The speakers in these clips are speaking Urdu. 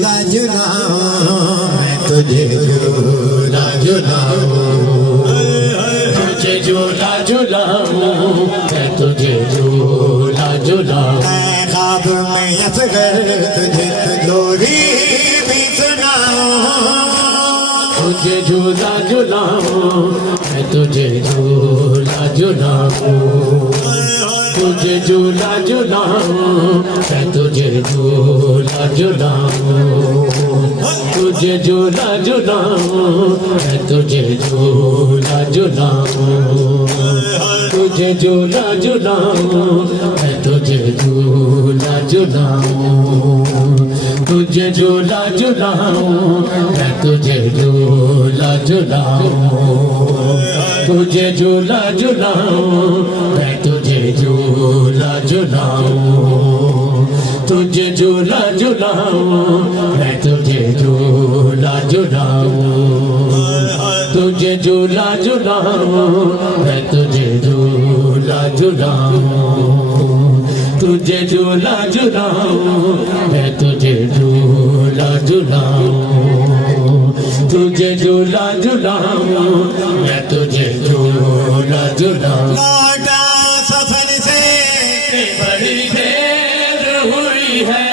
جھولا جھولاؤں میں تجھے جھولا جھولاؤں تجھے جھولا جھولاؤں میں تجھے جھولا جھولاؤں اے خواب میں اصغر تجھے لوری بھی سناؤں تجھے جھولا جھولاؤں میں تجھے جھولا جھولاؤں تجھے جھولا جھولاؤں میں تجھے جھولا جھولاؤں تجھے جھولا جھولاؤں میں تجھے جھولا جھولاؤں تجھے جھولا جھولاؤں میں تجھے جھولا جھولاؤں تجھے جھولا جھولاؤں میں تجھے جھولا جھولاؤں تجھے جھولا جھولاؤں میں تجھے جھولا جھولاؤں تجھے جھولا جھولاؤں میں تجھے جھولا جھولاؤں تجھے جھولا جھولاؤں میں تجھے جھولا جھولاؤں تجھے جھولا جھولاؤں میں تجھے جھولا جھولاؤں تجھے جھولا جھولاؤں میں تجھے جھولا جھولاؤں لوٹا سفر سے بڑی دیر ہوئی ہے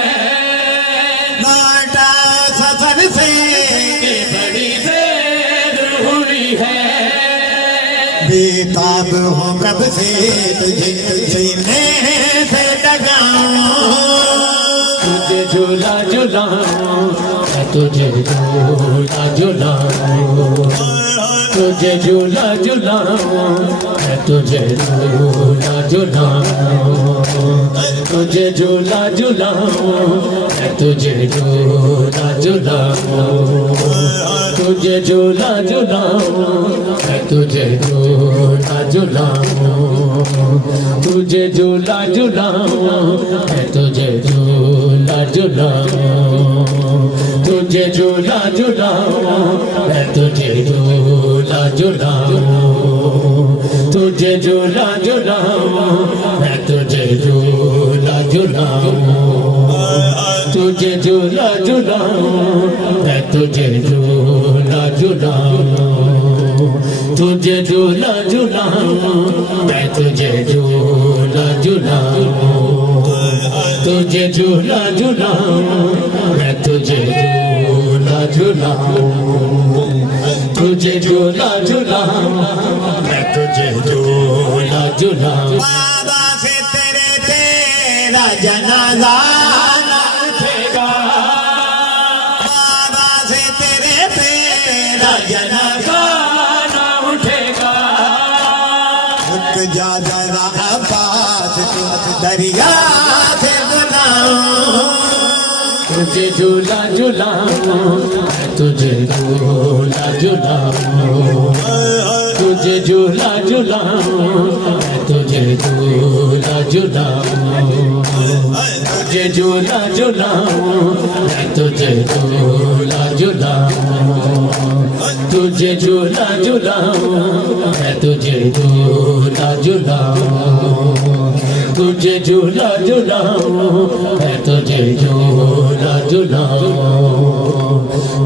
لوٹا سفر سے بڑی دیر ہوئی ہے بیتاب ہوں کب سے تجھے سینے سے لگاؤں تجھے جھولا جھولاؤں میں تجھے جھولا جھولاؤں تجھے جھولا جھولاؤں میں تجھے جھولا جھولاؤں تجھے جھولا جھولاؤں میں تجھے جھولا جھولاؤں تجھے جھولا جھولاؤں میں تجھے جھولا جھولاؤں تجھے جھولا جھولاؤں میں تجھے جھولا جھولاؤں تجھے جھولا جھولاؤں میں تجھے جھولا جھولاؤں تجھے جھولا جھولاؤں میں تجھے جھولا جھولاؤں تجھے جھولا جھولاؤں میں تجھے جھولا جھولاؤں تجھے جھولا جھولاؤں میں تجھے جھولا جھولاؤں تجھے جھولا جھولاؤں میں تجھے جھولا جھولاؤں تجھے جھولا جھولاؤں میں تجھے جھولا جھولاؤں بابا سے تیرے تیرا جنازہ نہ اٹھے گا بابا سے تیرے تیرا جنازہ نہ اٹھے گا رک جا ذرا عباس تم دریا سے بلاؤں تجھے جھولا جھولاؤں میں تجھے جھولا جھولاؤں تجھے جھولا جھولاؤں میں تجھے جھولا جھولاؤں تجھے جھولا جھولاؤں میں تجھے جھولا جھولاؤں تجھے جھولا جھولاؤں میں تجھے جھولا جھولاؤں تجھے جھولا جھولاؤں میں تجھے جھولا جھولاؤں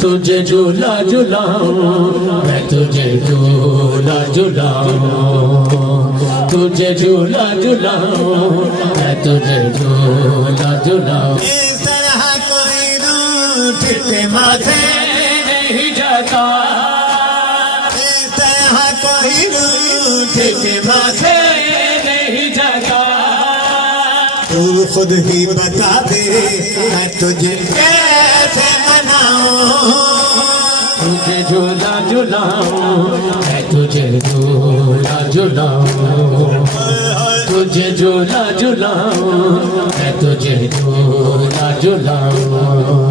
تجھے جھولا جھولاؤں میں تجھے جھولا جھولاؤں تجھے جھولا جھولاؤں میں تجھے جھولا جھولاؤں اس طرح کوئی روٹ کے ماتھے نہیں جاتا اس طرح کوئی روٹ کے ماتھے نہیں جاتا تو خود ہی بتا دے میں تجھے کیسے مناؤں تجھے جھولا جھولاؤں میں تجھے جھولا جھولاؤں تجھے جھولا جھولاؤں میں تجھے جھولا جھولاؤں